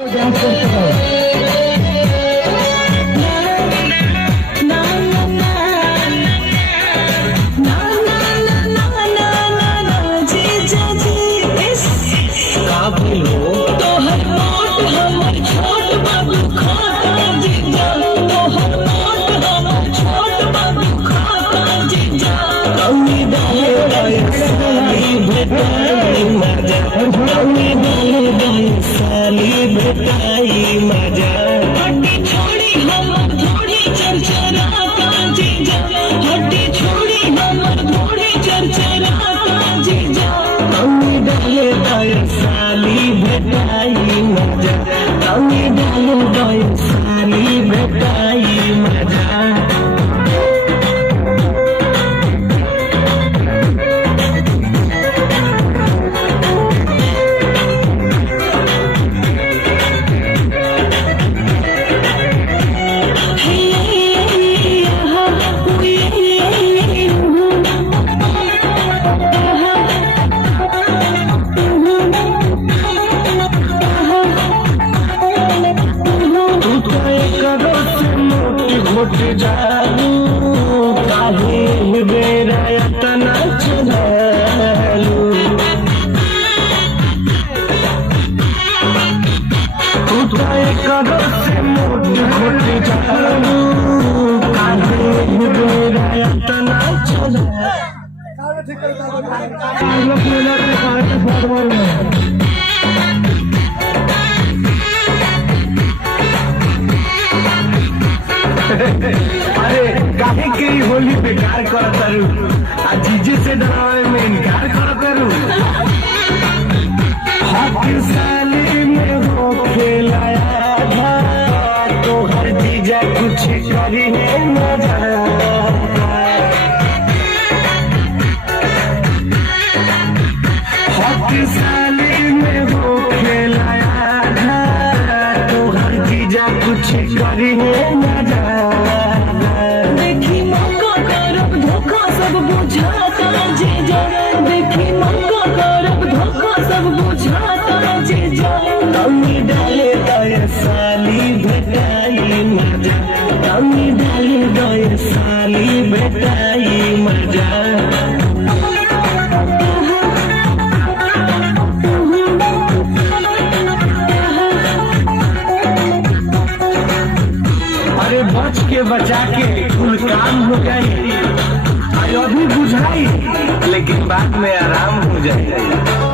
Dance करते रहो। बताई मजा हड्डी छोड़ी हम थोड़ी चरचरा काजी जा हड्डी छोड़ी हम थोड़ी चरचरा काजी जा कमी डाले दाय साली बताई मजा कमी डाले दाय साली बताई मजा घुट जालू काहे बेरा तना चलू तू करो से मोट घुट जालू काहे बेरा तना चलू अरे काहे के होली बेकार कर करू आ जीजे से डरावे में इनकार कर करू हक साली में हो खेलाया था तो हर जीजा कुछ करी है मजा हक साली में हो खेलाया था तो हर जीजा कुछ करी है मजा देखी मौका करब धोखा सब बुझाता जीजा देखी मौका करब धोखा सब बुझाता जीजा कमी डाले दाय साली भेटाई मजा कमी डाले दाय साली भेटाई मजा अरे बच के बचा के कुल काम हो जाए अभी बुझाई लेकिन बाद में आराम हो जाए।